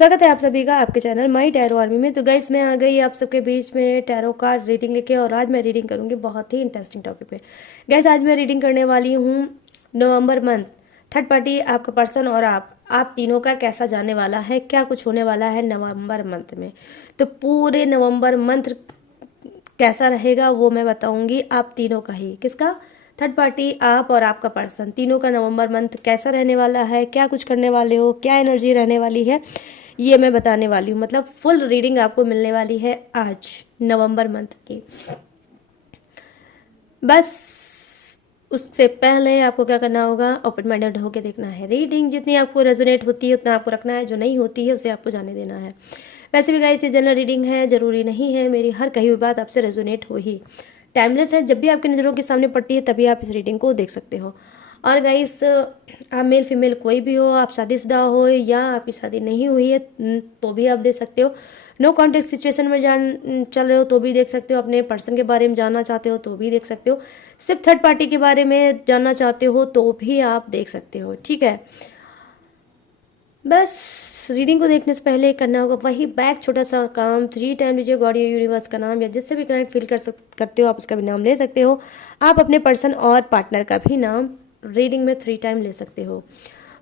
स्वागत है आप सभी का आपके चैनल माई टैरो आर्मी में। तो गाइस मैं आ गई आप सबके बीच में टैरो कार्ड रीडिंग लेके, और आज मैं रीडिंग करूंगी बहुत ही इंटरेस्टिंग टॉपिक पे। गाइस आज मैं रीडिंग करने वाली हूँ नवंबर मंथ, थर्ड पार्टी, आपका पर्सन और आप तीनों का कैसा जाने वाला है, क्या कुछ होने वाला है नवंबर मंथ में। तो पूरे नवंबर मंथ कैसा रहेगा वो मैं बताऊंगी आप तीनों का ही। किसका? थर्ड पार्टी, आप और आपका पर्सन, तीनों का नवंबर मंथ कैसा रहने वाला है, क्या कुछ करने वाले हो, क्या एनर्जी रहने वाली है, ये मैं बताने वाली हूँ। मतलब फुल रीडिंग आपको मिलने वाली है आज नवंबर मंथ की। बस उससे पहले आपको क्या करना होगा, ओपन माइंडेड होकर देखना है रीडिंग। जितनी आपको रेजोनेट होती है उतना आपको रखना है, जो नहीं होती है उसे आपको जाने देना है। वैसे भी गाइस ये जनरल रीडिंग है, जरूरी नहीं है मेरी हर कही हुई बात आपसे रेजोनेट हो ही। टाइमलेस है, जब भी आपकी नज़रों के सामने पड़ती है तभी आप इस रीडिंग को देख सकते हो। और गाइस आप मेल फीमेल कोई भी हो, आप शादीशुदा हो या आपकी शादी नहीं हुई है तो भी आप देख सकते हो। नो कॉन्टेक्ट सिचुएशन में चल रहे हो तो भी देख सकते हो। अपने पर्सन के बारे में जानना चाहते हो तो भी देख सकते हो। सिर्फ थर्ड पार्टी के बारे में जानना चाहते हो तो भी आप देख सकते हो, ठीक है। बस रीडिंग को देखने से पहले करना होगा वही बैक छोटा सा काम, 3 टाइम लीजिए गॉड या यूनिवर्स का नाम, या जिससे भी कनेक्ट फील करते हो आप उसका भी नाम ले सकते हो। आप अपने पर्सन और पार्टनर का भी नाम रीडिंग में 3 टाइम ले सकते हो।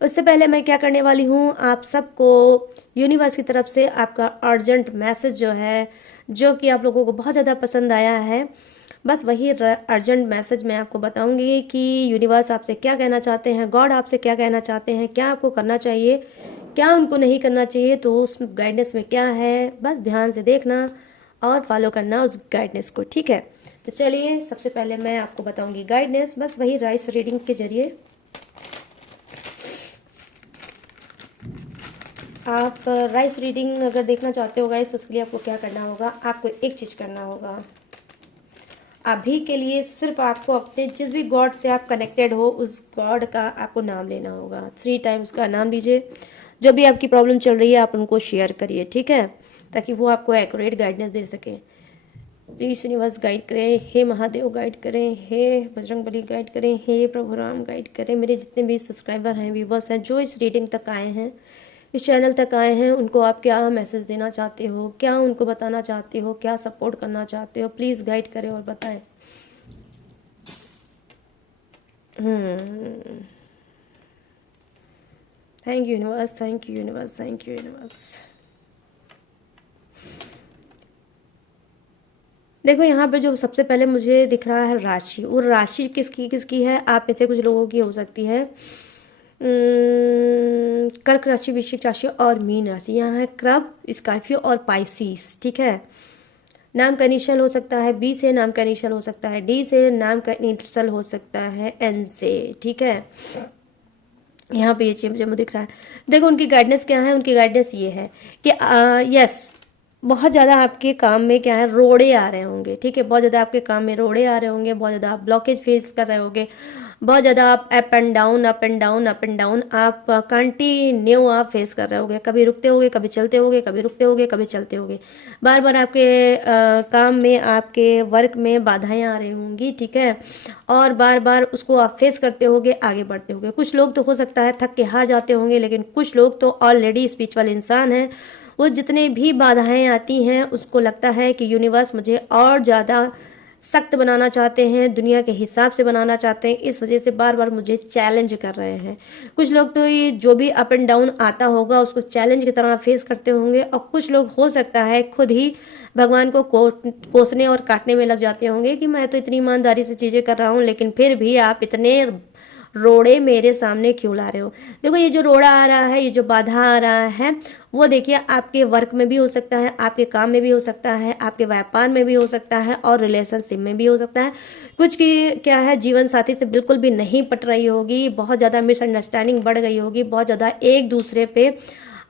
उससे पहले मैं क्या करने वाली हूँ, आप सबको यूनिवर्स की तरफ से आपका अर्जेंट मैसेज जो है, जो कि आप लोगों को बहुत ज़्यादा पसंद आया है, बस वही अर्जेंट मैसेज मैं आपको बताऊंगी कि यूनिवर्स आपसे क्या कहना चाहते हैं, गॉड आपसे क्या कहना चाहते हैं, क्या आपको करना चाहिए, क्या उनको नहीं करना चाहिए, तो उस गाइडेंस में क्या है। बस ध्यान से देखना और फॉलो करना उस गाइडेंस को, ठीक है। तो चलिए सबसे पहले मैं आपको बताऊंगी गाइडेंस, बस वही राइस रीडिंग के जरिए। आप राइस रीडिंग अगर देखना चाहते हो गाइस तो उसके लिए आपको क्या करना होगा, आपको एक चीज़ करना होगा। अभी के लिए सिर्फ आपको अपने जिस भी गॉड से आप कनेक्टेड हो उस गॉड का आपको नाम लेना होगा। 3 टाइम्स का नाम लीजिए। जो भी आपकी प्रॉब्लम चल रही है आप उनको शेयर करिए, ठीक है, ताकि वो आपको एक्यूरेट गाइडेंस दे सके। प्लीज यूनिवर्स गाइड करें, हे महादेव गाइड करें, हे बजरंगबली गाइड करें, हे प्रभु राम गाइड करें। मेरे जितने भी सब्सक्राइबर हैं, व्यूवर्स हैं, जो इस रीडिंग तक आए हैं, इस चैनल तक आए हैं, उनको आप क्या मैसेज देना चाहते हो, क्या उनको बताना चाहते हो, क्या सपोर्ट करना चाहते हो, प्लीज़ गाइड करें और बताएं। Thank you universe, thank you universe, thank you universe. देखो यहाँ पे जो सबसे पहले मुझे दिख रहा है राशि, वो राशि किसकी किसकी है, आप में से कुछ लोगों की हो सकती है। कर्क राशि, वृश्चिक राशि और मीन राशि। यहाँ है क्रब, स्कॉर्पियो और पाइसिस, ठीक है। नाम का इनिशियल हो सकता है बी से, नाम का इनिशियल हो सकता है डी से, नाम का इनिशियल हो सकता है एन से, ठीक है। यहाँ पे ये चीज मुझे दिख रहा है। देखो उनकी गाइडेंस क्या है, उनकी गाइडेंस ये है कि यस, बहुत ज़्यादा आपके काम में क्या है, रोड़े आ रहे होंगे, ठीक है। बहुत ज़्यादा आपके काम में रोड़े आ रहे होंगे, बहुत ज़्यादा आप ब्लॉकेज फेस कर रहे होंगे, बहुत ज़्यादा आप up and down, up and down, up and down आप कंटिन्यू आप फेस कर रहे होगे। कभी रुकते होगे, कभी चलते होगे, कभी रुकते होगे, कभी चलते होगे। बार बार आपके काम में, आपके वर्क में बाधाएं आ रही होंगी, ठीक है। और बार बार उसको आप फेस करते होगे, आगे बढ़ते होगे। कुछ लोग तो हो सकता है थक के हार जाते होंगे, लेकिन कुछ लोग तो ऑलरेडी स्पिरिचुअल इंसान हैं। वो जितने भी बाधाएं आती हैं उसको लगता है कि यूनिवर्स मुझे और ज़्यादा सख्त बनाना चाहते हैं, दुनिया के हिसाब से बनाना चाहते हैं, इस वजह से बार बार मुझे चैलेंज कर रहे हैं। कुछ लोग तो ये जो भी अप एंड डाउन आता होगा उसको चैलेंज की तरह फेस करते होंगे, और कुछ लोग हो सकता है खुद ही भगवान को कोसने और काटने में लग जाते होंगे कि मैं तो इतनी ईमानदारी से चीज़ें कर रहा हूँ, लेकिन फिर भी आप इतने रोड़े मेरे सामने क्यों ला रहे हो। देखो ये जो रोड़ा आ रहा है, ये जो बाधा आ रहा है, वो देखिए आपके वर्क में भी हो सकता है, आपके काम में भी हो सकता है, आपके व्यापार में भी हो सकता है, और रिलेशनशिप में भी हो सकता है। कुछ की क्या है, जीवन साथी से बिल्कुल भी नहीं पट रही होगी, बहुत ज़्यादा मिसअंडरस्टैंडिंग बढ़ गई होगी, बहुत ज़्यादा एक दूसरे पे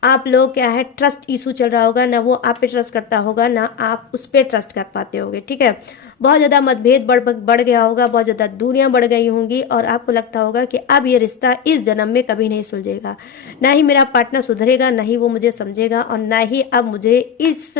आप लोग क्या है ट्रस्ट इशू चल रहा होगा, ना वो आप पे ट्रस्ट करता होगा, ना आप उस पर ट्रस्ट कर पाते होगे, ठीक है। बहुत ज़्यादा मतभेद बढ़ गया होगा, बहुत ज़्यादा दूरियां बढ़ गई होंगी, और आपको लगता होगा कि अब ये रिश्ता इस जन्म में कभी नहीं सुलझेगा, ना ही मेरा पार्टनर सुधरेगा, ना ही वो मुझे समझेगा, और ना ही अब मुझे इस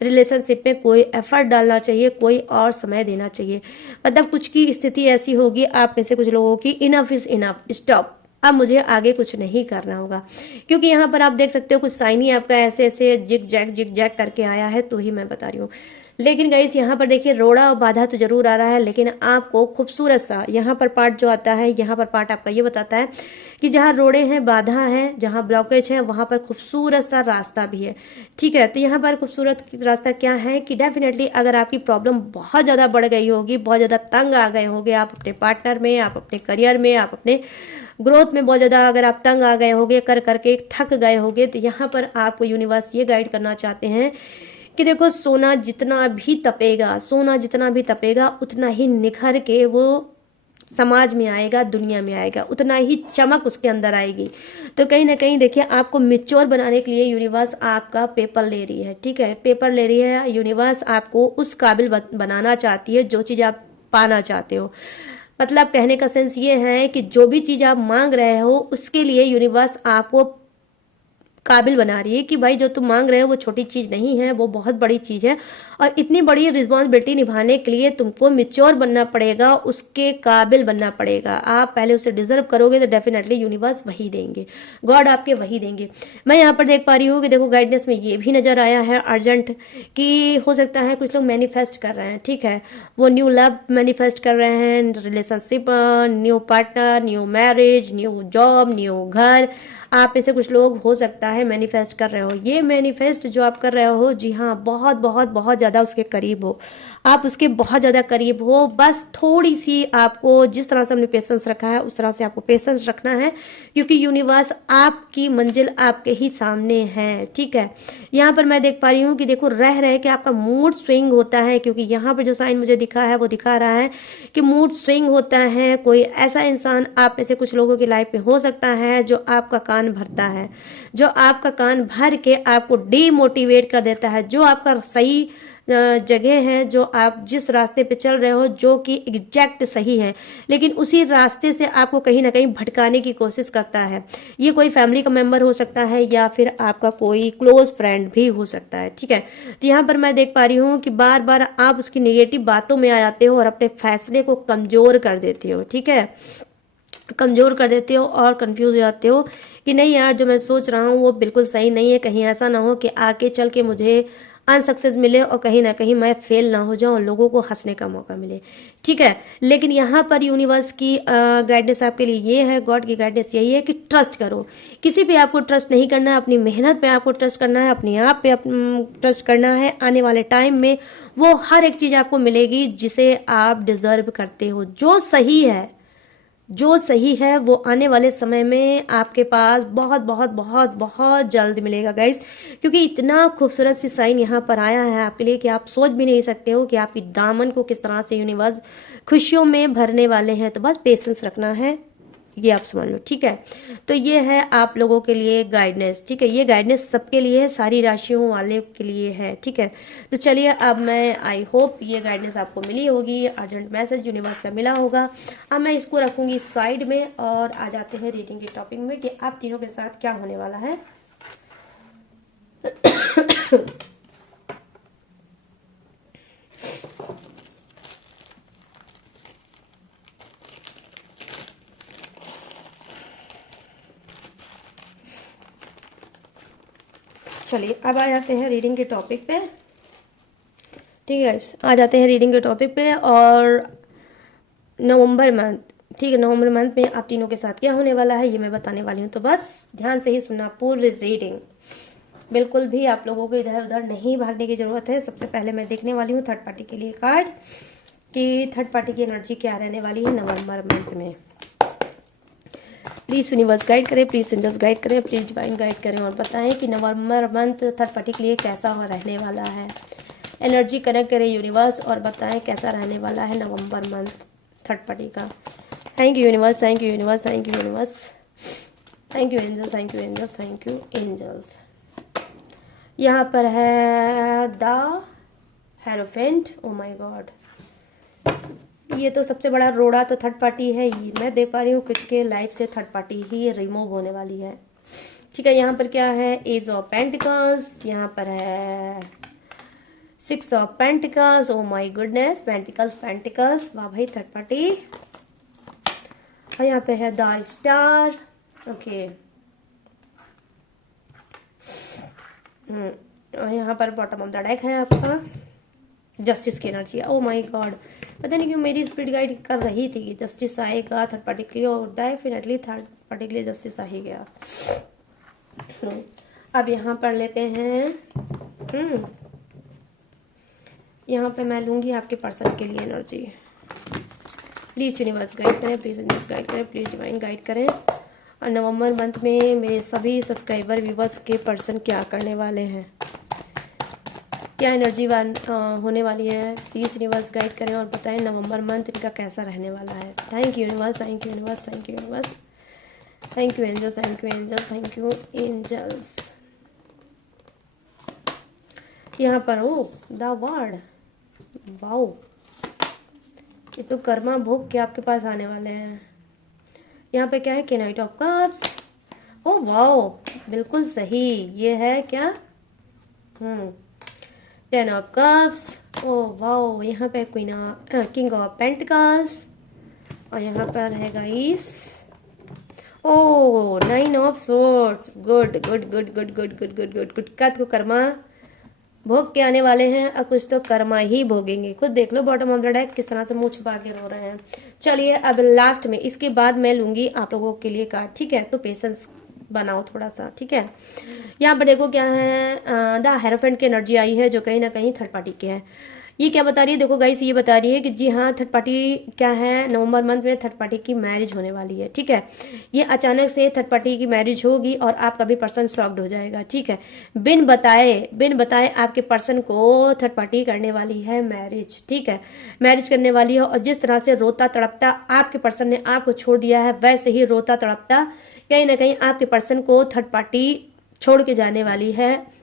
रिलेशनशिप में कोई एफर्ट डालना चाहिए, कोई और समय देना चाहिए। मतलब कुछ की स्थिति ऐसी होगी आप में से कुछ लोगों की, इनफ इज इनफ, स्टॉप, अब मुझे आगे कुछ नहीं करना होगा, क्योंकि यहाँ पर आप देख सकते हो कुछ साइन ही आपका ऐसे ऐसे जिग जैक करके आया है, तो ही मैं बता रही हूँ। लेकिन गाइस यहाँ पर देखिए रोड़ा और बाधा तो जरूर आ रहा है, लेकिन आपको खूबसूरत सा यहाँ पर पार्ट जो आता है, यहाँ पर पार्ट आपका ये बताता है कि जहाँ रोड़े हैं, बाधा है, जहाँ ब्लॉकेज है, वहाँ पर खूबसूरत सा रास्ता भी है। ठीक है, तो यहाँ पर खूबसूरत रास्ता क्या है कि डेफिनेटली अगर आपकी प्रॉब्लम बहुत ज़्यादा बढ़ गई होगी, बहुत ज़्यादा तंग आ गए होंगे आप अपने पार्टनर में, आप अपने करियर में, आप अपने ग्रोथ में बहुत ज़्यादा अगर आप तंग आ गए होगे, कर करके थक गए होगे, तो यहाँ पर आपको यूनिवर्स ये गाइड करना चाहते हैं कि देखो सोना जितना भी तपेगा, सोना जितना भी तपेगा, उतना ही निखर के वो समाज में आएगा, दुनिया में आएगा, उतना ही चमक उसके अंदर आएगी। तो कहीं ना कहीं देखिए आपको मिच्योर बनाने के लिए यूनिवर्स आपका पेपर ले रही है। ठीक है, पेपर ले रही है यूनिवर्स, आपको उस काबिल बनाना चाहती है जो चीज़ आप पाना चाहते हो। मतलब कहने का सेंस ये है कि जो भी चीज़ आप मांग रहे हो उसके लिए यूनिवर्स आपको काबिल बना रही है कि भाई जो तुम मांग रहे हो वो छोटी चीज़ नहीं है, वो बहुत बड़ी चीज़ है, और इतनी बड़ी रिस्पॉन्सिबिलिटी निभाने के लिए तुमको मिच्योर बनना पड़ेगा, उसके काबिल बनना पड़ेगा। आप पहले उसे डिजर्व करोगे तो डेफिनेटली यूनिवर्स वही देंगे, गॉड आपके वही देंगे। मैं यहाँ पर देख पा रही हूँ कि देखो गाइडेंस में ये भी नजर आया है अर्जेंट, कि हो सकता है कुछ लोग मैनिफेस्ट कर रहे हैं। ठीक है, वो न्यू लव मैनिफेस्ट कर रहे हैं, relationship, new partner, new marriage, new job, new घर। आप में से कुछ लोग हो सकता है मैनिफेस्ट कर रहे हो। ये मैनिफेस्ट जो आप कर रहे हो, जी हाँ, बहुत बहुत बहुत ज़्यादा उसके करीब हो, आप उसके बहुत ज़्यादा करीब हो। बस थोड़ी सी आपको जिस तरह से हमने पेशेंस रखा है उस तरह से आपको पेशेंस रखना है, क्योंकि यूनिवर्स आपकी मंजिल आपके ही सामने है। ठीक है, यहाँ पर मैं देख पा रही हूँ कि देखो रह रहे कि आपका मूड स्विंग होता है, क्योंकि यहाँ पर जो साइन मुझे दिखा है वो दिखा रहा है कि मूड स्विंग होता है। कोई ऐसा इंसान आप में से कुछ लोगों की लाइफ में हो सकता है जो आपका कान भरता है, जो आपका कान भर के आपको डीमोटिवेट कर देता है, जो आपका सही जगह है, जो आप जिस रास्ते पे चल रहे हो जो कि एग्जैक्ट सही है, लेकिन उसी रास्ते से आपको कहीं ना कहीं भटकाने की कोशिश करता है। ये कोई फैमिली का मेंबर हो सकता है या फिर आपका कोई क्लोज फ्रेंड भी हो सकता है। ठीक है, तो यहाँ पर मैं देख पा रही हूँ कि बार बार आप उसकी नेगेटिव बातों में आ जाते हो और अपने फैसले को कमजोर कर देते हो। ठीक है, कमजोर कर देते हो और कंफ्यूज हो जाते हो कि नहीं यार जो मैं सोच रहा हूँ वो बिल्कुल सही नहीं है, कहीं ऐसा ना हो कि आगे चल के मुझे अनसक्सेस मिले और कहीं ना कहीं मैं फेल ना हो जाऊं और लोगों को हंसने का मौका मिले। ठीक है, लेकिन यहाँ पर यूनिवर्स की गाइडेंस आपके लिए ये है, गॉड की गाइडेंस यही है कि ट्रस्ट करो। किसी पे आपको ट्रस्ट नहीं करना है, अपनी मेहनत पे आपको ट्रस्ट करना है, अपने आप पे ट्रस्ट करना है। आने वाले टाइम में वो हर एक चीज़ आपको मिलेगी जिसे आप डिजर्व करते हो। जो सही है, जो सही है वो आने वाले समय में आपके पास बहुत बहुत बहुत बहुत जल्द मिलेगा गाइस, क्योंकि इतना खूबसूरत सी साइन यहाँ पर आया है आपके लिए कि आप सोच भी नहीं सकते हो कि आपकी दामन को किस तरह से यूनिवर्स खुशियों में भरने वाले हैं। तो बस पेशेंस रखना है, ये आप समझ लो। ठीक है, तो ये है आप लोगों के लिए गाइडेंस। ठीक है, ये गाइडेंस सबके लिए है, सारी राशियों वाले के लिए है। ठीक है, तो चलिए अब मैं आई होप ये गाइडेंस आपको मिली होगी, अर्जेंट मैसेज यूनिवर्स का मिला होगा। अब मैं इसको रखूंगी साइड में और आ जाते हैं रीडिंग के टॉपिक में कि आप तीनों के साथ क्या होने वाला है। चलिए अब आ जाते हैं रीडिंग के टॉपिक पे। ठीक है, आ जाते हैं रीडिंग के टॉपिक पे। और नवंबर मंथ, ठीक है, नवंबर मंथ में आप तीनों के साथ क्या होने वाला है ये मैं बताने वाली हूँ, तो बस ध्यान से ही सुनना पूरी रीडिंग। बिल्कुल भी आप लोगों को इधर उधर नहीं भागने की जरूरत है। सबसे पहले मैं देखने वाली हूँ थर्ड पार्टी के लिए कार्ड कि थर्ड पार्टी की एनर्जी क्या रहने वाली है नवंबर मंथ में। प्लीज़ यूनिवर्स गाइड करें, प्लीज़ एंजल्स गाइड करें, प्लीज़ डिवाइन गाइड करें और बताएं कि नवंबर मंथ थर्ड पार्टी के लिए कैसा रहने वाला है। एनर्जी कनेक्ट करें यूनिवर्स और बताएं कैसा रहने वाला है नवंबर मंथ थर्ड पार्टी का। Thank you universe, thank you universe, thank you universe, thank you angels, thank you angels, thank you angels. यहाँ पर है the hierophant. Oh my god, ये तो सबसे बड़ा रोड़ा तो थर्ड पार्टी है ही। मैं देख पा रही हूँ कुछ के लाइफ से थर्ड पार्टी ही रिमूव होने वाली है। ठीक है, यहाँ पर क्या है, एज ऑफ पेंटिकल्स, यहाँ पर है six of pentacles. Oh my goodness, pentacles pentacles, वाह भाई थर्ड पार्टी। और यहाँ पे है द स्टार, ओके। और यहाँ पर बॉटम ऑफ द डेक है आपका जस्टिस की एनर्जी। ओ माय गॉड, पता नहीं क्यों मेरी स्पिरिट गाइड कर रही थी कि जस्टिस आएगा थर्ड पार्टी के लिए, और डेफिनेटली थर्ड पार्टी के लिए जस्टिस आ ही गया। अब यहाँ पर लेते हैं यहाँ पे मैं लूँगी आपके पर्सन के लिए एनर्जी। प्लीज़ यूनिवर्स गाइड करें, प्लीज़ यूनिवर्स गाइड करें, प्लीज़ डिवाइन गाइड करें। और नवंबर मंथ में मेरे सभी सब्सक्राइबर व्यूवर्स के पर्सन क्या करने वाले हैं, क्या एनर्जी होने वाली है, प्लीज़ यूनिवर्स गाइड करें और बताएं नवंबर मंथ इनका कैसा रहने वाला है। Thank you universe, thank you universe, thank you universe, thank you angels, thank you angels, thank you angels. यहाँ पर ओ द वर्ड, वाओ, ये तो कर्मा भोग के आपके पास आने वाले हैं। यहाँ पे क्या है, के night of cups. Oh wow, बिल्कुल सही, ये है क्या, 10 ऑफ कप्स। ओ वाओ, यहाँ पे किंग ऑफ पेंटिकल्स, और यहाँ पर है guys oh 9 of swords. Good good good good good good good good good. कद को कर्मा भोग के आने वाले हैं, और कुछ तो कर्मा ही भोगेंगे। खुद देख लो बॉटम ऑफ द डेक किस तरह से मुंह छुपा के रो रहे हैं। चलिए अब लास्ट में, इसके बाद मैं लूंगी आप लोगों के लिए कार्ड, ठीक है, तो पेशेंस बनाओ थोड़ा सा, ठीक है। यहाँ पर देखो क्या है, द हेरोफेंट की एनर्जी आई है जो कहीं ना कहीं थर्ड पार्टी के है। ये क्या बता रही है, देखो गाइस ये बता रही है कि जी हाँ थर्ड पार्टी क्या है, नवंबर मंथ में थर्ड पार्टी की मैरिज होने वाली है, ठीक है। ये अचानक से थर्ड पार्टी की मैरिज होगी और आपका भी पर्सन शॉक्ड हो जाएगा, ठीक है। बिन बताए आपके पर्सन को थर्ड पार्टी करने वाली है मैरिज, ठीक है, मैरिज करने वाली है। और जिस तरह से रोता तड़पता आपके पर्सन ने आपको छोड़ दिया है, वैसे ही रोता तड़पता कहीं ना कहीं आपके पर्सन को थर्ड पार्टी छोड़ के जाने वाली है,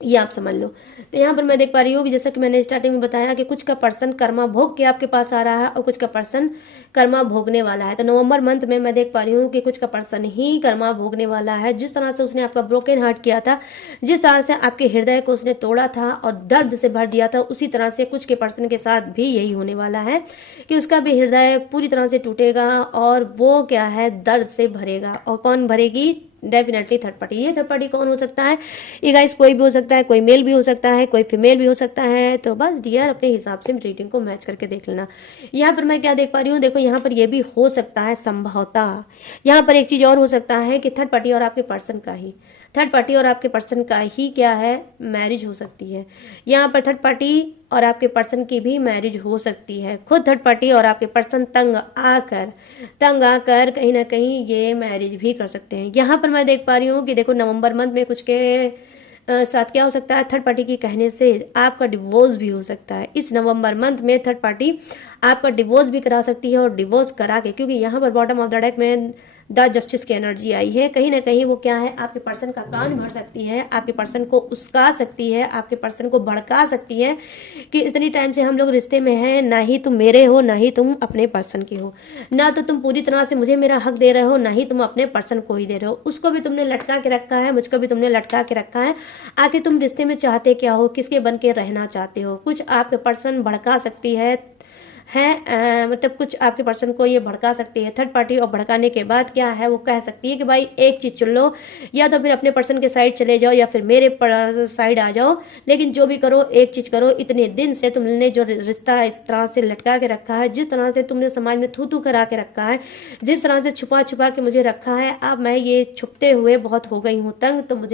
ये आप समझ लो। तो यहाँ पर मैं देख पा रही हूँ कि जैसा कि मैंने स्टार्टिंग में बताया कि कुछ का पर्सन कर्मा भोग के आपके पास आ रहा है और कुछ का पर्सन कर्मा भोगने वाला है। तो नवंबर मंथ में मैं देख पा रही हूँ कि कुछ का पर्सन ही कर्मा भोगने वाला है। जिस तरह से उसने आपका ब्रोकन हार्ट किया था, जिस तरह से आपके हृदय को उसने तोड़ा था और दर्द से भर दिया था, उसी तरह से कुछ के पर्सन के साथ भी यही होने वाला है कि उसका भी हृदय पूरी तरह से टूटेगा और वो क्या है, दर्द से भरेगा। और कौन भरेगी, डेफिनेटली थर्ड पार्टी। ये थर्ड पार्टी कौन हो सकता है, ये गाइस कोई भी हो सकता है, कोई मेल भी हो सकता है, कोई फीमेल भी हो सकता है। तो बस डियर अपने हिसाब से रीडिंग को मैच करके देख लेना। यहाँ पर मैं क्या देख पा रही हूँ, देखो यहाँ पर ये भी हो सकता है संभवतः, यहाँ पर एक चीज और हो सकता है कि थर्ड पार्टी और आपके पर्सन का ही, थर्ड पार्टी और आपके पर्सन का ही क्या है, मैरिज हो सकती है। यहाँ पर थर्ड पार्टी और आपके पर्सन की भी मैरिज हो सकती है। खुद थर्ड पार्टी और आपके पर्सन तंग आकर कहीं ना कहीं ये मैरिज भी कर सकते हैं। यहाँ पर मैं देख पा रही हूँ कि देखो नवंबर मंथ में कुछ के साथ क्या हो सकता है, थर्ड पार्टी के कहने से आपका डिवोर्स भी हो सकता है। इस नवंबर मंथ में थर्ड पार्टी आपका डिवोर्स भी करा सकती है, और डिवोर्स करा के, क्योंकि यहाँ पर बॉटम ऑफ द डेक में द जस्टिस की एनर्जी आई है, कहीं ना कहीं वो क्या है, आपके पर्सन का कान भर सकती है, आपके पर्सन को उस्का सकती है, आपके पर्सन को भड़का सकती है कि इतनी टाइम से हम लोग रिश्ते में हैं, ना ही तुम मेरे हो ना ही तुम अपने पर्सन के हो, ना तो तुम पूरी तरह से मुझे मेरा हक दे रहे हो, ना ही तुम अपने पर्सन को ही दे रहे हो। उसको भी तुमने लटका के रखा है, मुझको भी तुमने लटका के रखा है। आखिर तुम रिश्ते में चाहते क्या हो, किसके बन के रहना चाहते हो। कुछ आपके पर्सन भड़का सकती है मतलब कुछ आपके पर्सन को ये भड़का सकती है थर्ड पार्टी, और भड़काने के बाद क्या है, वो कह सकती है कि भाई एक चीज चुन लो, या तो फिर अपने पर्सन के साइड चले जाओ या फिर मेरे साइड आ जाओ, लेकिन जो भी करो एक चीज करो। इतने दिन से तुमने जो रिश्ता इस तरह से लटका के रखा है, जिस तरह से तुमने समाज में थू थू करा के रखा है, जिस तरह से छुपा छुपा के मुझे रखा है, अब मैं ये छुपते हुए बहुत हो गई हूँ तंग। तो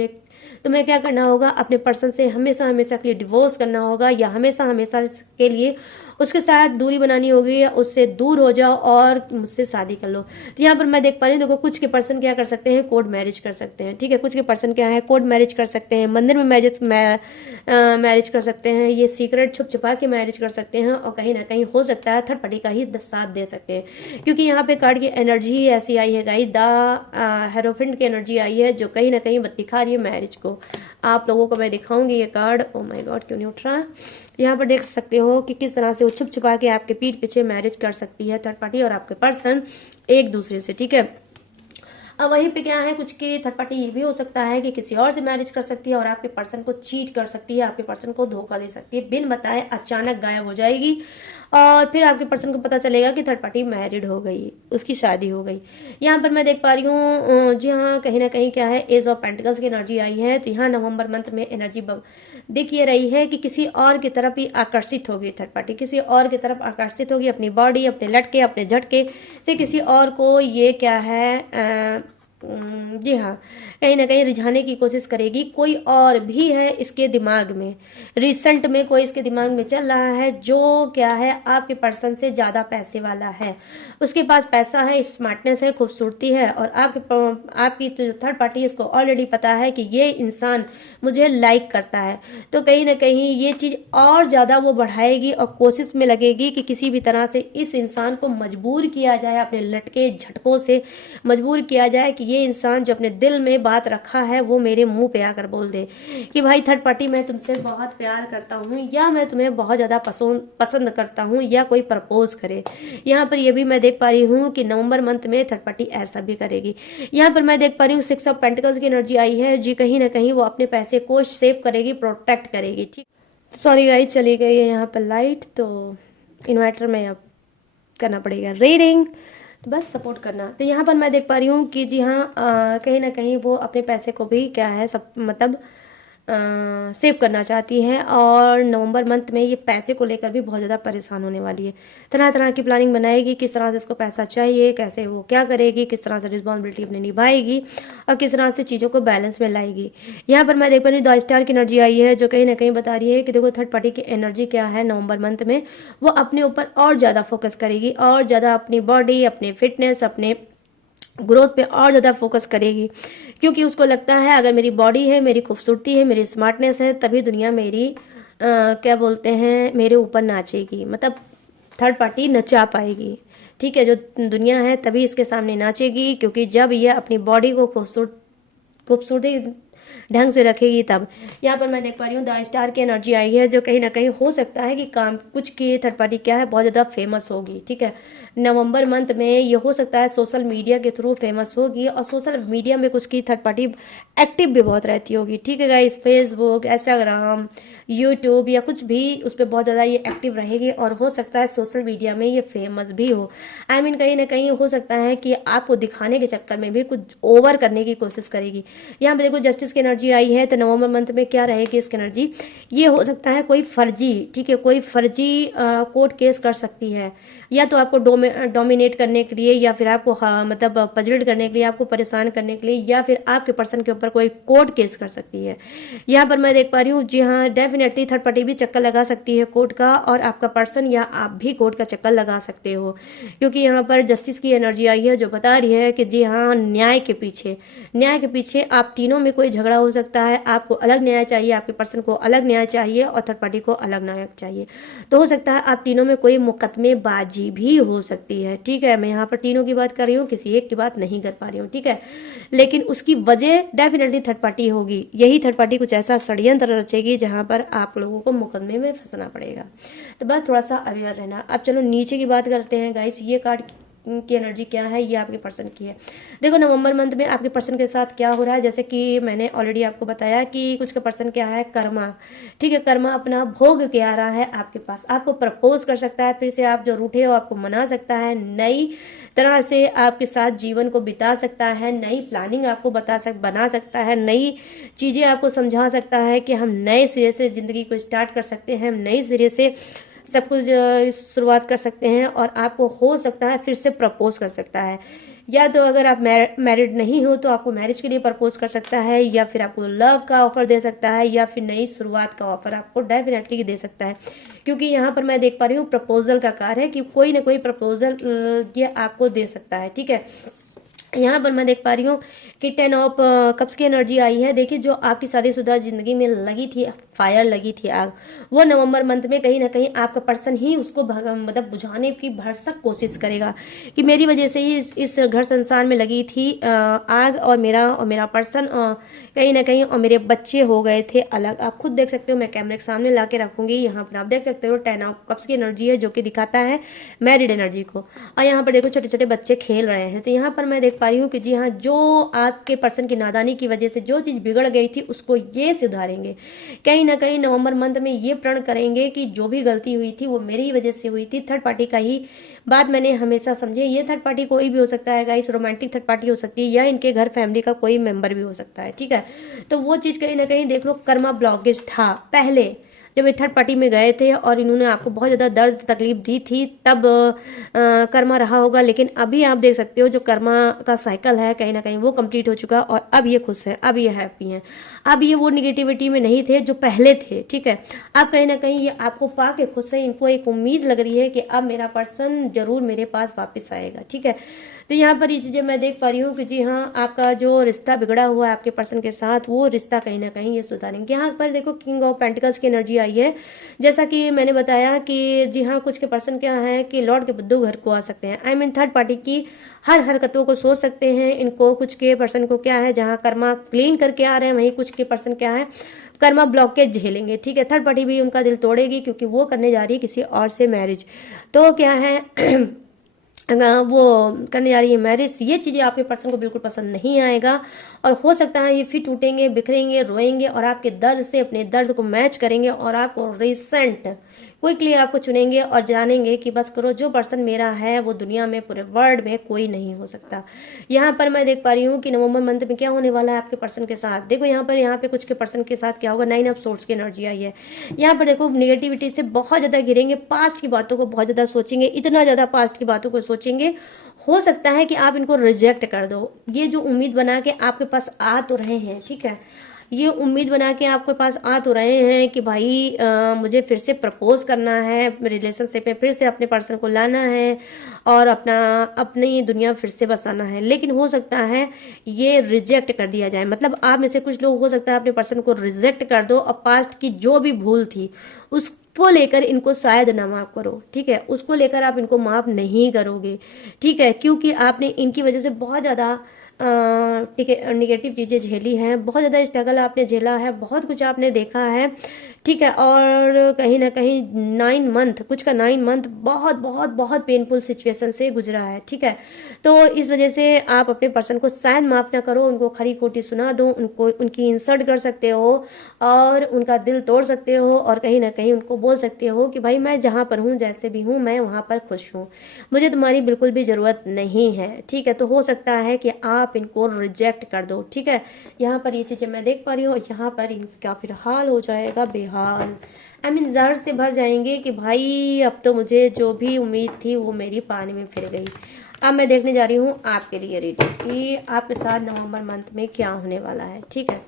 तुम्हें क्या करना होगा, अपने पर्सन से हमेशा हमेशा के लिए डिवोर्स करना होगा, या हमेशा हमेशा के लिए उसके साथ दूरी बनानी होगी, या उससे दूर हो जाओ और मुझसे शादी कर लो। तो यहाँ पर मैं देख पा रही हूँ, देखो कुछ के पर्सन क्या कर सकते हैं, कोर्ट मैरिज कर सकते हैं, ठीक है। कुछ के पर्सन क्या है, कोर्ट मैरिज कर सकते हैं, मंदिर में मैरिज कर सकते हैं, ये सीक्रेट छुप छुपा के मैरिज कर सकते हैं, और कहीं ना कहीं हो सकता है थर्ड पार्टी का ही साथ दे सकते हैं, क्योंकि यहाँ पे कार्ड की एनर्जी ही ऐसी आई है गाइस, द हेरोफेंट की एनर्जी आई है जो कहीं ना कहीं दिखा रही है मैरिज को। आप लोगों को मैं दिखाऊंगी ये कार्ड। ओ माय गॉड, क्यों नहीं उठ रहा। यहाँ पर देख सकते हो कि किस तरह से वो छुप छुपा के आपके पीठ पीछे मैरिज कर सकती है थर्ड पार्टी और आपके पर्सन एक दूसरे से, ठीक है। अब वहीं पे क्या है, कुछ की थर्ड पार्टी ये भी हो सकता है कि किसी और से मैरिज कर सकती है और आपके पर्सन को चीट कर सकती है, आपके पर्सन को धोखा दे सकती है, बिन बताए अचानक गायब हो जाएगी और फिर आपके पर्सन को पता चलेगा कि थर्ड पार्टी मैरिड हो गई, उसकी शादी हो गई। यहाँ पर मैं देख पा रही हूँ जी हाँ, कहीं ना कहीं क्या है, एज ऑफ पेंटिकल्स की एनर्जी आई है। तो यहाँ नवंबर मंथ में एनर्जी दिख ये रही है कि किसी और की तरफ ही आकर्षित होगी थर्ड पार्टी, किसी और की तरफ आकर्षित होगी, अपनी बॉडी, अपने लटके, अपने झटके से किसी और को ये क्या है जी हाँ, कहीं ना कहीं रिझाने की कोशिश करेगी। कोई और भी है इसके दिमाग में, रिसेंट में कोई इसके दिमाग में चल रहा है जो क्या है आपके पर्सन से ज़्यादा पैसे वाला है, उसके पास पैसा है, स्मार्टनेस है, खूबसूरती है, और आपकी जो थर्ड पार्टी है इसको ऑलरेडी पता है कि ये इंसान मुझे लाइक करता है। तो कहीं ना कहीं ये चीज़ और ज़्यादा वो बढ़ाएगी और कोशिश में लगेगी कि किसी भी तरह से इस इंसान को मजबूर किया जाए, अपने लटके झटकों से मजबूर किया जाए कि ये इंसान जो अपने दिल में बात रखा है वो मेरे मुंह पे आकर बोल दे कि भाई थर्ड पार्टी मैं तुमसे बहुत प्यार करता हूँ, या मैं तुम्हें बहुत ज़्यादा पसंद करता हूँ, या कोई प्रपोज करे। यहाँ पर ये भी मैं देख पा रही हूँ कि नवंबर मंथ में थर्ड पार्टी ऐसा भी करेगी। यहाँ पर मैं देख पा रही हूँ 6 ऑफ पेंटिकल्स की एनर्जी आई है जी, कहीं ना कहीं वो अपने पैसे को सेव करेगी, प्रोटेक्ट करेगी। ठीक, सॉरी गाइस, चली गई है यहाँ पर लाइट, तो इन्वर्टर में अब करना पड़ेगा रीडिंग, तो बस सपोर्ट करना। तो यहाँ पर मैं देख पा रही हूँ कि जी हाँ, कहीं ना कहीं वो अपने पैसे को भी क्या है सब मतलब सेव करना चाहती है, और नवंबर मंथ में ये पैसे को लेकर भी बहुत ज़्यादा परेशान होने वाली है। तरह तरह की प्लानिंग बनाएगी, किस तरह से इसको पैसा चाहिए, कैसे वो क्या करेगी, किस तरह से रिस्पॉन्सिबिलिटी अपनी निभाएगी, और किस तरह से चीज़ों को बैलेंस में लाएगी। यहाँ पर मैं देख पा रही हूँ 2 स्टार की एनर्जी आई है जो कहीं ना कहीं बता रही है कि देखो थर्ड पार्टी की एनर्जी क्या है, नवंबर मंथ में वो अपने ऊपर और ज़्यादा फोकस करेगी, और ज़्यादा अपनी बॉडी, अपने फिटनेस, अपने ग्रोथ पे और ज़्यादा फोकस करेगी, क्योंकि उसको लगता है अगर मेरी बॉडी है, मेरी खूबसूरती है, मेरी स्मार्टनेस है, तभी दुनिया मेरी क्या बोलते हैं मेरे ऊपर नाचेगी, मतलब थर्ड पार्टी नचा पाएगी। ठीक है, जो दुनिया है तभी इसके सामने नाचेगी, क्योंकि जब ये अपनी बॉडी को खूबसूरती ढंग से रखेगी तब। यहाँ पर मैं देख पा रही हूँ 2 स्टार की एनर्जी आई है जो कहीं ना कहीं हो सकता है कि काम कुछ की थर्ड पार्टी क्या है बहुत ज़्यादा फेमस होगी। ठीक है, नवंबर मंथ में ये हो सकता है सोशल मीडिया के थ्रू फेमस होगी, और सोशल मीडिया में कुछ की थर्ड पार्टी एक्टिव भी बहुत रहती होगी। ठीक है गाइस, फेसबुक, इंस्टाग्राम, यूट्यूब या कुछ भी उस पर बहुत ज़्यादा ये एक्टिव रहेगी, और हो सकता है सोशल मीडिया में ये फेमस भी हो। आई मीन कहीं ना कहीं हो सकता है कि आपको दिखाने के चक्कर में भी कुछ ओवर करने की कोशिश करेगी। यहाँ पे देखो जस्टिस की एनर्जी आई है, तो नवंबर मंथ में क्या रहेगी इसकी एनर्जी, ये हो सकता है कोई फर्जी, ठीक है, कोई फर्जी कोर्ट केस कर सकती है, या तो आपको डोमिनेट करने के लिए, या फिर आपको मतलब पजल्ड करने के लिए, आपको परेशान करने के लिए, या फिर आपके पर्सन के ऊपर कोई कोर्ट केस कर सकती है। यहाँ पर मैं देख पा रही हूँ जी हाँ, डेफिनेटली थर्ड पार्टी भी चक्कर लगा सकती है कोर्ट का, और आपका पर्सन या आप भी कोर्ट का चक्कर लगा सकते हो, क्योंकि यहाँ पर जस्टिस की एनर्जी आई है जो बता रही है कि जी हाँ, न्याय के पीछे आप तीनों में कोई झगड़ा हो सकता है, आपको अलग न्याय चाहिए, आपके पर्सन को अलग न्याय चाहिए, और थर्ड पार्टी को अलग न्याय चाहिए। तो हो सकता है आप तीनों में कोई मुकदमेबाजी भी हो सकती है। ठीक है, मैं यहाँ पर तीनों की बात कर रही हूँ, किसी एक की बात नहीं कर पा रही हूँ। ठीक है, लेकिन उसकी वजह डेफिनेटली थर्ड पार्टी होगी। यही थर्ड पार्टी कुछ ऐसा षड्यंत्र रचेगी जहां पर आप लोगों को मुकदमे में फंसना पड़ेगा। तो बस थोड़ा सा अवेयर रहना। अब चलो नीचे की बात करते हैं गाइस, ये कार्ड की एनर्जी क्या है, ये आपके पर्सन की है। देखो नवंबर मंथ में आपके पर्सन के साथ क्या हो रहा है, जैसे कि मैंने ऑलरेडी आपको बताया कि कुछ का पर्सन क्या है, कर्मा। ठीक है, कर्मा अपना भोग के आ रहा है आपके पास, आपको प्रपोज कर सकता है, फिर से आप जो रूठे हो आपको मना सकता है, नई तरह से आपके साथ जीवन को बिता सकता है, नई प्लानिंग आपको बना सकता है, नई चीज़ें आपको समझा सकता है कि हम नए सिरे से ज़िंदगी को स्टार्ट कर सकते हैं, हम नए सिरे से सब कुछ शुरुआत कर सकते हैं, और आपको हो सकता है फिर से प्रपोज कर सकता है। या तो अगर आप मैरिड नहीं हो तो आपको मैरिज के लिए प्रपोज कर सकता है, या फिर आपको लव का ऑफर दे सकता है, या फिर नई शुरुआत का ऑफर आपको डेफिनेटली दे सकता है, क्योंकि यहाँ पर मैं देख पा रही हूँ प्रपोजल का कार्य है कि कोई ना कोई प्रपोजल ये आपको दे सकता है। ठीक है, यहाँ पर मैं देख पा रही हूँ कि 10 ऑफ कप्स की एनर्जी आई है। देखिए जो आपकी शादीशुदा जिंदगी में लगी थी फायर, लगी थी आग, वो नवंबर मंथ में कहीं ना कहीं आपका पर्सन ही उसको मतलब बुझाने की भरसक कोशिश करेगा कि मेरी वजह से ही इस घर संसार में लगी थी आग, और मेरा पर्सन कहीं ना कहीं और मेरे बच्चे हो गए थे अलग। आप खुद देख सकते हो, मैं कैमरे के सामने ला के रखूंगी, यहाँ पर आप देख सकते हो 10 ऑफ कप्स की एनर्जी है जो कि दिखाता है मैरिड एनर्जी को, और यहाँ पर देखो छोटे छोटे बच्चे खेल रहे हैं। तो यहाँ पर मैं देख पा रही हूँ कि जी हाँ, जो आपके पर्सन की नादानी की वजह से जो चीज़ बिगड़ गई थी उसको ये सुधारेंगे। कहीं ना कहीं नवंबर मंथ में ये प्रण करेंगे कि जो भी गलती हुई थी वो मेरी ही वजह से हुई थी। थर्ड पार्टी का ही बात मैंने हमेशा समझे। ये थर्ड पार्टी कोई भी हो सकता है गाइस, रोमांटिक थर्ड पार्टी हो सकती है या इनके घर फैमिली का कोई मेंबर भी हो सकता है, ठीक है। तो वो चीज़ कहीं ना कहीं देख लो कर्मा ब्लॉकेज था पहले, जब ये थर्ड पार्टी में गए थे और इन्होंने आपको बहुत ज़्यादा दर्द तकलीफ दी थी, तब कर्मा रहा होगा। लेकिन अभी आप देख सकते हो जो कर्मा का साइकिल है कहीं ना कहीं वो कंप्लीट हो चुका है और अब ये खुश है, अब ये हैप्पी हैं, अब ये वो निगेटिविटी में नहीं थे जो पहले थे, ठीक है। अब कहीं ना कहीं ये आपको पा के खुश है, इनको एक उम्मीद लग रही है कि अब मेरा पर्सन जरूर मेरे पास वापस आएगा, ठीक है। तो यहाँ पर ये चीज़ें मैं देख पा रही हूँ कि जी हाँ, आपका जो रिश्ता बिगड़ा हुआ है आपके पर्सन के साथ, वो रिश्ता कहीं ना कहीं ये सुधारेंगे। यहाँ पर देखो किंग ऑफ पेंटिकल्स की एनर्जी आई है। जैसा कि मैंने बताया कि जी हाँ, कुछ के पर्सन क्या है कि लॉर्ड के बुद्धू घर को आ सकते हैं। आई मीन थर्ड पार्टी की हर हरकतों को सोच सकते हैं इनको। कुछ के पर्सन को क्या है, जहाँ कर्मा क्लीन करके आ रहे हैं वहीं कुछ के पर्सन क्या है कर्मा ब्लॉकेज झेलेंगे, ठीक है। थर्ड पार्टी भी उनका दिल तोड़ेगी क्योंकि वो करने जा रही है किसी और से मैरिज। तो क्या है वो करने जा रही है मैरिज। ये चीज़ें आपके पर्सन को बिल्कुल पसंद नहीं आएगा और हो सकता है ये फिर टूटेंगे, बिखरेंगे, रोएंगे और आपके दर्द से अपने दर्द को मैच करेंगे और आपको रिसेंट क्विकली आपको चुनेंगे और जानेंगे कि बस करो, जो पर्सन मेरा है वो दुनिया में पूरे वर्ल्ड में कोई नहीं हो सकता। यहाँ पर मैं देख पा रही हूँ कि नवंबर मंथ में क्या होने वाला है आपके पर्सन के साथ। देखो यहाँ पे कुछ के पर्सन के साथ क्या होगा, 9 ऑफ सोर्ड्स की एनर्जी आई है। यहाँ पर देखो निगेटिविटी से बहुत ज़्यादा गिरेंगे, पास्ट की बातों को बहुत ज़्यादा सोचेंगे, इतना ज़्यादा पास्ट की बातों को सोचेंगे, हो सकता है कि आप इनको रिजेक्ट कर दो। ये जो उम्मीद बना के आपके पास आ तो रहे हैं, ठीक है, ये उम्मीद बना के आपके पास आ तो रहे हैं कि भाई मुझे फिर से प्रपोज करना है, रिलेशनशिप में फिर से अपने पर्सन को लाना है और अपनी दुनिया फिर से बसाना है। लेकिन हो सकता है ये रिजेक्ट कर दिया जाए। मतलब आप में से कुछ लोग हो सकता है अपने पर्सन को रिजेक्ट कर दो और पास्ट की जो भी भूल थी उसको लेकर इनको शायद ना माफ करो, ठीक है, उसको लेकर आप इनको माफ नहीं करोगे, ठीक है, क्योंकि आपने इनकी वजह से बहुत ज़्यादा निगेटिव चीज़ें झेली हैं, बहुत ज़्यादा स्ट्रगल आपने झेला है, बहुत कुछ आपने देखा है, ठीक है। और कहीं ना कहीं 9 मंथ, कुछ का 9 मंथ बहुत बहुत बहुत पेनफुल सिचुएशन से गुजरा है, ठीक है। तो इस वजह से आप अपने पर्सन को शायद माफ ना करो, उनको खरी खोटी सुना दो, उनको उनकी इंसल्ट कर सकते हो और उनका दिल तोड़ सकते हो और कहीं ना कहीं उनको बोल सकते हो कि भाई मैं जहाँ पर हूँ, जैसे भी हूँ, मैं वहाँ पर खुश हूँ, मुझे तुम्हारी बिल्कुल भी ज़रूरत नहीं है, ठीक है। तो हो सकता है कि आप इनको रिजेक्ट कर दो, ठीक है। यहाँ पर ये चीज़ें मैं देख पा रही हूँ। यहाँ पर इनका फिर हाल हो जाएगा बेहाल। आई मीन दर्द से भर जाएंगे कि भाई अब तो मुझे जो भी उम्मीद थी वो मेरी पानी में फिर गई। अब मैं देखने जा रही हूँ आपके लिए रीडिंग कि आपके साथ नवंबर मंथ में क्या होने वाला है, ठीक है।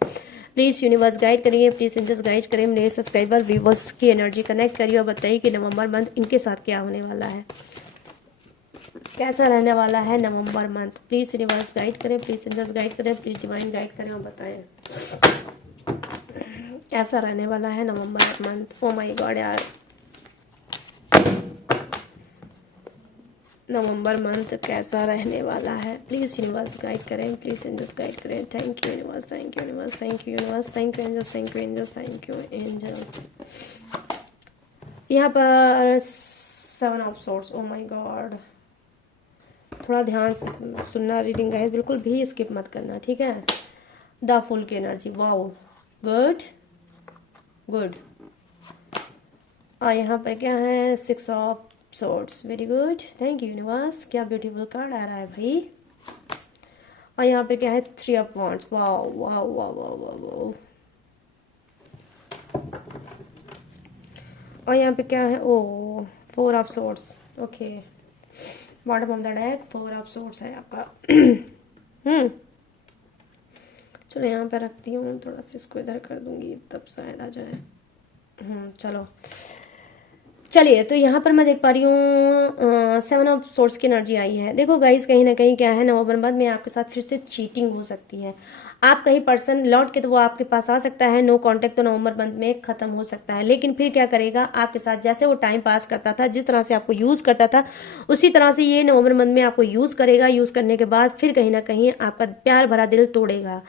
प्लीज़ यूनिवर्स गाइड करिए, प्लीज़ एंजल्स गाइड करिए, मेरे सब्सक्राइबर व्यूवर्स की एनर्जी कनेक्ट करिए और बताइए कि नवंबर मंथ इनके साथ क्या होने वाला है, कैसा रहने वाला है November month. Please universe guide करें, प्लीज़ एंजल्स गाइड करें, प्लीज़ डिवाइन गाइड करें और बताएं कैसा रहने वाला है November month. Oh my god यार, नवंबर मंथ कैसा रहने वाला है। प्लीज़ यूनिवर्स गाइड करें, प्लीज़ एंजल्स गाइड करें। Thank you universe, thank you universe, thank you universe, thank you angels, thank you angels, thank you angel. यहाँ पर 7 of swords, oh my God, थोड़ा ध्यान से सुनना रीडिंग गाइस, बिल्कुल भी स्किप मत करना, ठीक है। द फुल की एनर्जी, वाओ, गुड गुड। और यहाँ पे क्या है, 6 of swords, very good, thank you universe. क्या ब्यूटीफुल कार्ड आ रहा है भाई। और यहाँ पे क्या है, 3 of wands, wow wow wow wow wow wow. और यहाँ पे क्या है, ओ 4 of swords, okay, bottom of the deck 4 of swords है आपका। चलो यहाँ पे रखती हूँ, थोड़ा सा इसको इधर कर दूंगी तब शायद आ जाए। चलो चलिए, तो यहाँ पर मैं देख पा रही हूँ 7 ऑफ सोर्ड्स की एनर्जी आई है। देखो गाइस, कहीं ना कहीं क्या है, नवंबर मंथ में आपके साथ फिर से चीटिंग हो सकती है। आप कहीं पर्सन लौट के तो वो आपके पास आ सकता है, नो कांटेक्ट तो नवंबर मंथ में खत्म हो सकता है। लेकिन फिर क्या करेगा आपके साथ, जैसे वो टाइम पास करता था, जिस तरह से आपको यूज करता था, उसी तरह से ये नवंबर मंथ में आपको यूज करेगा। यूज करने के बाद फिर कहीं ना कहीं आपका प्यार भरा दिल तोड़ेगा।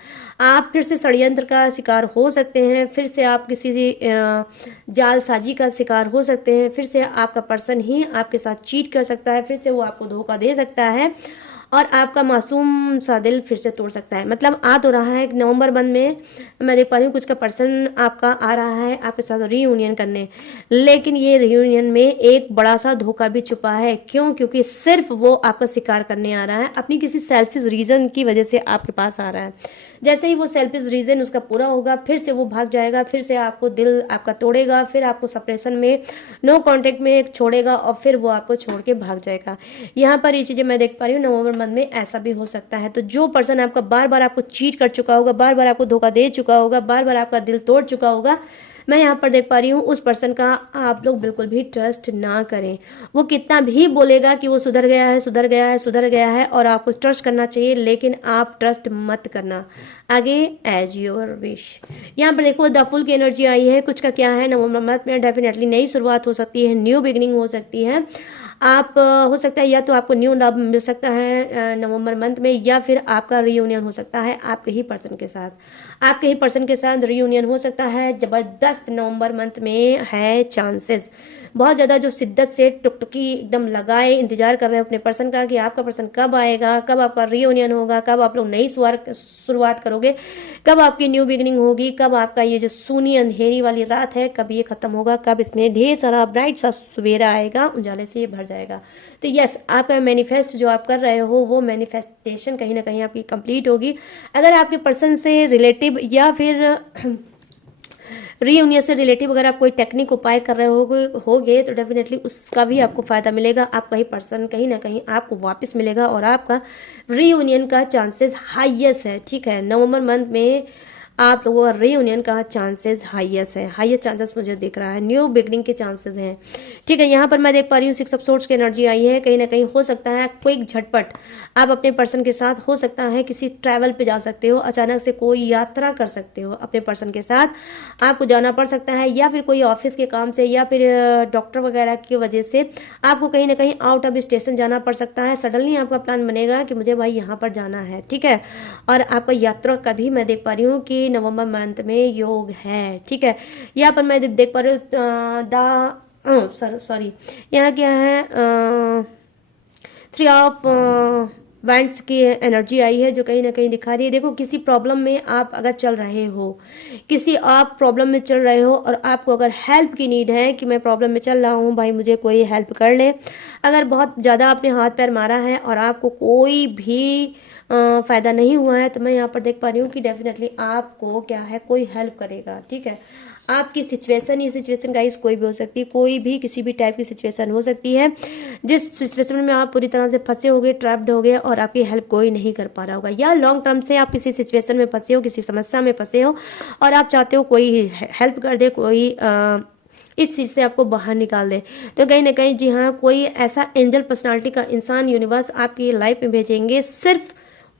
आप फिर से षड्यंत्र का शिकार हो सकते हैं, फिर से आप किसी जालसाजी का शिकार हो सकते हैं, फिर से आपका पर्सन ही आपके साथ चीट कर सकता है, फिर से वो आपको धोखा दे सकता है और आपका मासूम सा दिल फिर से तोड़ सकता है। मतलब आ तो रहा है नवंबर मंथ में, मैं देख पा रही हूँ कुछ का पर्सन आपका आ रहा है आपके साथ रीयूनियन करने, लेकिन ये रीयूनियन में एक बड़ा सा धोखा भी छुपा है। क्यों? क्योंकि सिर्फ वो आपका शिकार करने आ रहा है, अपनी किसी सेल्फिश रीजन की वजह से आपके पास आ रहा है। जैसे ही वो सेल्फिश रीजन उसका पूरा होगा, फिर से वो भाग जाएगा, फिर से आपको दिल आपका तोड़ेगा, फिर आपको सेपरेशन में, नो कांटेक्ट में छोड़ेगा और फिर वो आपको छोड़ के भाग जाएगा। यहाँ पर ये चीजें मैं देख पा रही हूँ नवंबर मंथ में ऐसा भी हो सकता है। तो जो पर्सन आपका बार बार आपको चीट कर चुका होगा, बार बार आपको धोखा दे चुका होगा, बार बार आपका दिल तोड़ चुका होगा, मैं यहाँ पर देख पा रही हूँ उस पर्सन का आप लोग बिल्कुल भी ट्रस्ट ना करें। वो कितना भी बोलेगा कि वो सुधर गया है, सुधर गया है, सुधर गया है और आपको ट्रस्ट करना चाहिए, लेकिन आप ट्रस्ट मत करना। आगे एज योर विश। यहाँ पर देखो द फुल की एनर्जी आई है। कुछ का क्या है, नवंबर मंथ में डेफिनेटली नई शुरुआत हो सकती है, न्यू बिगिनिंग हो सकती है। आप हो सकता है या तो आपको न्यू लव मिल सकता है नवंबर मंथ में, या फिर आपका रीयूनियन हो सकता है आपके ही पर्सन के साथ। आपके ही पर्सन के साथ रीयूनियन हो सकता है। जबरदस्त नवंबर मंथ में है चांसेस, बहुत ज़्यादा जो शिद्दत से टुकटुकी एकदम लगाए इंतजार कर रहे हैं अपने पर्सन का कि आपका पर्सन कब आएगा, कब आपका रीयूनियन होगा, कब आप लोग नई शुरुआत करोगे, कब आपकी न्यू बिगिनिंग होगी, कब आपका ये जो सूनी अंधेरी वाली रात है कब ये खत्म होगा, कब इसमें ढेर सारा ब्राइट सा सवेरा आएगा, उजाले से ये भर जाएगा। तो यस, आपका मैनिफेस्ट जो आप कर रहे हो वो मैनिफेस्टेशन कहीं ना कहीं आपकी कंप्लीट होगी। अगर आपके पर्सन से रिलेटिव या फिर रीयूनियन से रिलेटिव अगर आप कोई टेक्निक उपाय कर रहे होगे तो डेफिनेटली उसका भी आपको फायदा मिलेगा। आपका ही पर्सन कहीं ना कहीं आपको वापस मिलेगा और आपका रीयूनियन का चांसेस हाईएस्ट है। ठीक है, नवंबर मंथ में आप लोगों का रीयूनियन का चांसेस हाईएस्ट है, हाईएस्ट चांसेस मुझे दिख रहा है, न्यू बिगनिंग के चांसेस हैं। ठीक है, यहाँ पर मैं देख पा रही हूँ 6 ऑफ सोर्ड्स की एनर्जी आई है। कहीं ना कहीं हो सकता है क्विक झटपट आप अपने पर्सन के साथ, हो सकता है किसी ट्रैवल पे जा सकते हो, अचानक से कोई यात्रा कर सकते हो अपने पर्सन के साथ, आपको जाना पड़ सकता है, या फिर कोई ऑफिस के काम से या फिर डॉक्टर वगैरह की वजह से आपको कहीं ना कहीं आउट ऑफ स्टेशन जाना पड़ सकता है। सडनली आपका प्लान बनेगा कि मुझे भाई यहाँ पर जाना है। ठीक है, और आपका यात्रा का भी मैं देख पा रही हूँ कि नवंबर मंथ में योग है। ठीक है, यहाँ पर मैं देख पा रही हूँ सॉरी यहाँ क्या है 3 ऑफ वैंड्स की एनर्जी आई है जो कहीं ना कहीं दिखा रही है। देखो, किसी प्रॉब्लम में आप अगर चल रहे हो, किसी आप प्रॉब्लम में चल रहे हो और आपको अगर हेल्प की नीड है कि मैं प्रॉब्लम में चल रहा हूँ भाई मुझे कोई हेल्प कर ले, अगर बहुत ज़्यादा आपने हाथ पैर मारा है और आपको कोई भी फ़ायदा नहीं हुआ है, तो मैं यहाँ पर देख पा रही हूँ कि डेफिनेटली आपको क्या है कोई हेल्प करेगा। ठीक है, आपकी सिचुएशन, ये सिचुएशन गाइस कोई भी हो सकती है, कोई भी किसी भी टाइप की सिचुएशन हो सकती है जिस सिचुएशन में आप पूरी तरह से फंसे होगे, ट्रैप्ड हो गए और आपकी हेल्प कोई नहीं कर पा रहा होगा, या लॉन्ग टर्म से आप किसी सिचुएशन में फंसे हो, किसी समस्या में फंसे हो और आप चाहते हो कोई हेल्प कर दे, कोई इस चीज़ से आपको बाहर निकाल दे। तो कहीं ना कहीं जी हाँ, कोई ऐसा एंजल पर्सनालिटी का इंसान यूनिवर्स आपकी लाइफ में भेजेंगे सिर्फ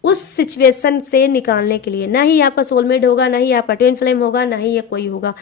उस सिचुएशन से निकालने के लिए। ना ही आपका सोलमेट होगा, ना ही आपका ट्विन फ्लेम होगा, ना ही ये कोई होगा,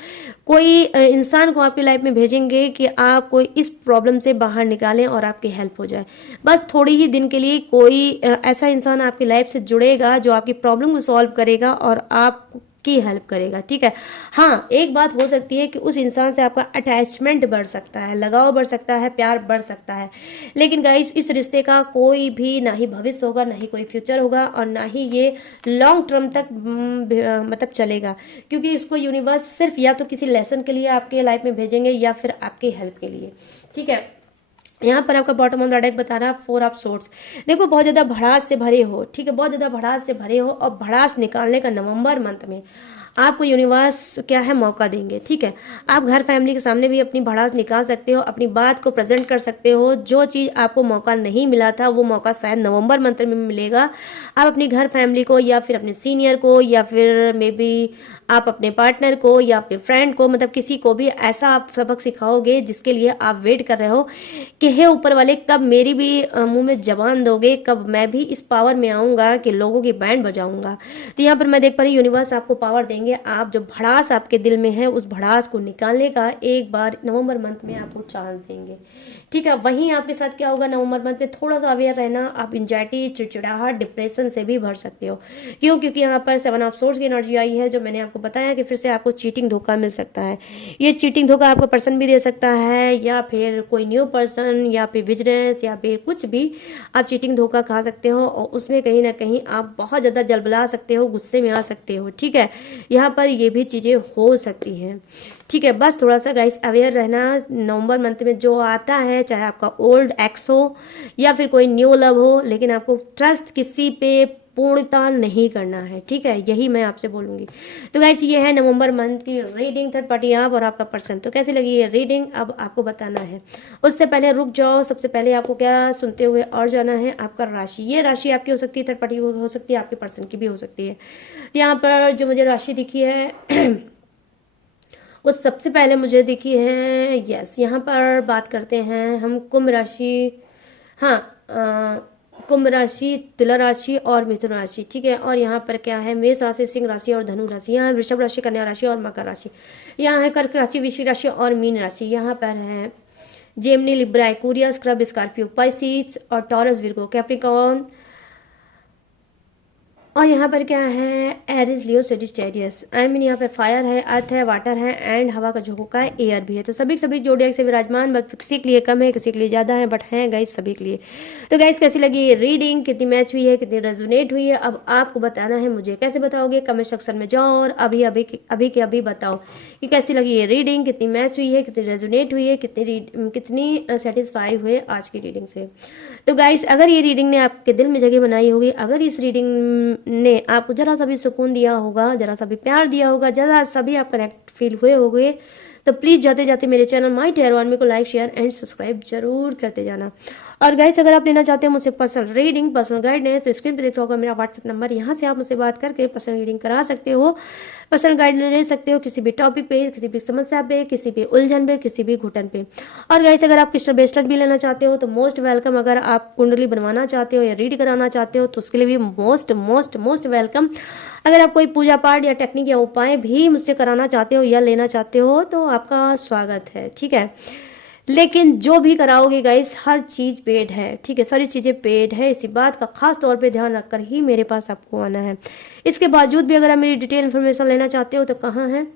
कोई इंसान को आपकी लाइफ में भेजेंगे कि आप कोई इस प्रॉब्लम से बाहर निकालें और आपकी हेल्प हो जाए। बस थोड़ी ही दिन के लिए कोई ऐसा इंसान आपकी लाइफ से जुड़ेगा जो आपकी प्रॉब्लम को सॉल्व करेगा और आप की हेल्प करेगा। ठीक है, हाँ एक बात हो सकती है कि उस इंसान से आपका अटैचमेंट बढ़ सकता है, लगाव बढ़ सकता है, प्यार बढ़ सकता है, लेकिन गाइस इस रिश्ते का कोई भी ना ही भविष्य होगा, ना ही कोई फ्यूचर होगा और ना ही ये लॉन्ग टर्म तक मतलब चलेगा, क्योंकि इसको यूनिवर्स सिर्फ या तो किसी लेसन के लिए आपके लाइफ में भेजेंगे या फिर आपकी हेल्प के लिए। ठीक है, यहाँ पर आपका बॉटम ऑफ द डेक बता रहा है 4 ऑफ सोर्ड्स। देखो, बहुत ज़्यादा भड़ास से भरे हो। ठीक है, बहुत ज़्यादा भड़ास से भरे हो और भड़ास निकालने का नवंबर मंथ में आपको यूनिवर्स क्या है मौका देंगे। ठीक है, आप घर फैमिली के सामने भी अपनी भड़ास निकाल सकते हो, अपनी बात को प्रेजेंट कर सकते हो। जो चीज़ आपको मौका नहीं मिला था वो मौका शायद नवंबर मंथ में मिलेगा। आप अपनी घर फैमिली को या फिर अपने सीनियर को या फिर मे बी आप अपने पार्टनर को या अपने फ्रेंड को, मतलब किसी को भी ऐसा आप सबक सिखाओगे जिसके लिए आप वेट कर रहे हो कि हे ऊपर वाले कब मेरी भी मुंह में जबान दोगे, कब मैं भी इस पावर में आऊँगा कि लोगों की बैंड बजाऊंगा। तो यहाँ पर मैं देख पा रही हूँ यूनिवर्स आपको पावर देंगे। आप जो भड़ास आपके दिल में है उस भड़ास को निकालने का एक बार नवंबर मंथ में आपको चांस देंगे। ठीक है। वहीं आपके साथ क्या होगा, नवंबर मंथ में थोड़ा सा अवेयर रहना, आप एंजाइटी, चिड़चिड़ाहट, डिप्रेशन से भी भर सकते हो। क्यों? क्योंकि यहाँ पर 7 ऑफ सोर्ड्स की एनर्जी आई है, जो मैंने आपको बताया कि फिर से आपको चीटिंग धोखा मिल सकता है। ये चीटिंग धोखा आपका पर्सन भी दे सकता है, या फिर कोई न्यू पर्सन, या फिर बिजनेस, या फिर कुछ भी आप चीटिंग धोखा खा सकते हो, और उसमें कहीं ना कहीं आप बहुत ज़्यादा जलबला सकते हो, गुस्से में आ सकते हो। ठीक है, यहाँ पर ये भी चीज़ें हो सकती हैं। ठीक है, बस थोड़ा सा गाइस अवेयर रहना। नवंबर मंथ में जो आता है, चाहे आपका ओल्ड एक्स हो या फिर कोई न्यू लव हो, लेकिन आपको ट्रस्ट किसी पे पूर्णता नहीं करना है। ठीक है, यही मैं आपसे बोलूंगी। तो गाइस ये है नवंबर मंथ की रीडिंग, थर्ड पार्टी आप और आपका पर्सन। तो कैसी लगी ये रीडिंग, अब आपको बताना है। उससे पहले रुक जाओ, सबसे पहले आपको क्या सुनते हुए और जाना है, आपका राशि। ये राशि आपकी हो सकती है, थर्ड पार्टी हो सकती है, आपके पर्सन की भी हो सकती है। यहाँ पर जो मुझे राशि दिखी है वो सबसे पहले मुझे दिखी है, यस, यहाँ पर बात करते हैं हम कुंभ राशि। हाँ, कुंभ राशि, तुला राशि और मिथुन राशि। ठीक है, और यहाँ पर क्या है, मेष राशि, सिंह राशि और धनु राशि। यहाँ वृषभ राशि, कन्या राशि और मकर राशि। यहाँ है कर्क राशि, वृश्चिक राशि और मीन राशि। यहाँ पर है जेमिनी, लिब्रा, एक्वेरियस, स्क्रब, स्कॉर्पियो, पाइसिस और टॉरस, विर्गो, कैप्रिकॉर्न। और यहाँ पर क्या है, Aries, Leo, Sagittarius. I mean यहाँ पर फायर है, अर्थ है, वाटर है एंड हवा का झोंका है, एयर भी है। तो सभी जोडियाक से विराजमान, बट किसी के लिए कम है, किसी के लिए ज़्यादा है, बट हैं गाइस सभी के लिए। तो गाइस कैसी लगी ये रीडिंग, कितनी मैच हुई है, कितनी रेजोनेट हुई है, अब आपको बताना है मुझे। कैसे बताओगे, कमेंट सेक्शन में जाओ और अभी अभी अभी के अभी बताओ कि कैसी लगी ये रीडिंग, कितनी मैच हुई है, कितनी रेजोनेट हुई है, कितनी सेटिस्फाई हुए आज की रीडिंग से। तो गाइस अगर ये रीडिंग ने आपके दिल में जगह बनाई होगी, अगर इस रीडिंग ने आपको जरा सा भी सुकून दिया होगा, जरा सा भी प्यार दिया होगा, जरा सा भी आप कनेक्ट फील हुए होंगे, तो प्लीज़ जाते जाते मेरे चैनल माय टेरो आर्मी को लाइक, शेयर एंड सब्सक्राइब जरूर करते जाना। और गाइस अगर आप लेना चाहते हो मुझसे पर्सनल रीडिंग, पर्सनल गाइडेंस, तो स्क्रीन पे दिख रहा होगा मेरा व्हाट्सएप नंबर, यहाँ से आप मुझसे बात करके पर्सनल रीडिंग करा सकते हो, पर्सनल गाइड ले सकते हो किसी भी टॉपिक पे, किसी भी समस्या पे, किसी भी उलझन पे, किसी भी घुटन पे। और गाइस अगर आप क्रिस्टल ब्रेसलेट भी लेना चाहते हो तो मोस्ट वेलकम। अगर आप कुंडली बनवाना चाहते हो या रीड कराना चाहते हो तो उसके लिए भी मोस्ट मोस्ट मोस्ट वेलकम। अगर आप कोई पूजा पाठ या टेक्निक या उपाय भी मुझसे कराना चाहते हो या लेना चाहते हो तो आपका स्वागत है। ठीक है, लेकिन जो भी कराओगे गाइस हर चीज़ पेड है। ठीक है, सारी चीज़ें पेड है, इसी बात का खास तौर पे ध्यान रखकर ही मेरे पास आपको आना है। इसके बावजूद भी अगर आप मेरी डिटेल इन्फॉर्मेशन लेना चाहते हो तो कहाँ है,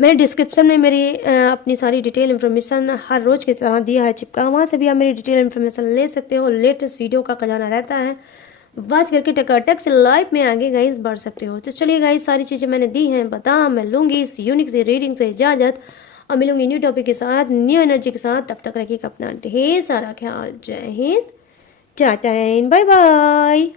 मैंने डिस्क्रिप्शन में मेरी अपनी सारी डिटेल इन्फॉर्मेशन हर रोज़ की तरह दिया है चिपका, वहाँ से भी आप मेरी डिटेल इन्फॉर्मेशन ले सकते हो। लेटेस्ट वीडियो का खजाना रहता है, वाच करके टकाटक से लाइफ में आगे गाइस बढ़ सकते हो। तो चलिए गाइस सारी चीज़ें मैंने दी हैं, बता मैं लूँगी इस यूनिक से रीडिंग से इजाज़त और मिलूंगी न्यू टॉपिक के साथ, न्यू एनर्जी के साथ। तब तक रखिएगा अपना ढेर सारा ख्याल। Jai Hind, tata and bye bye.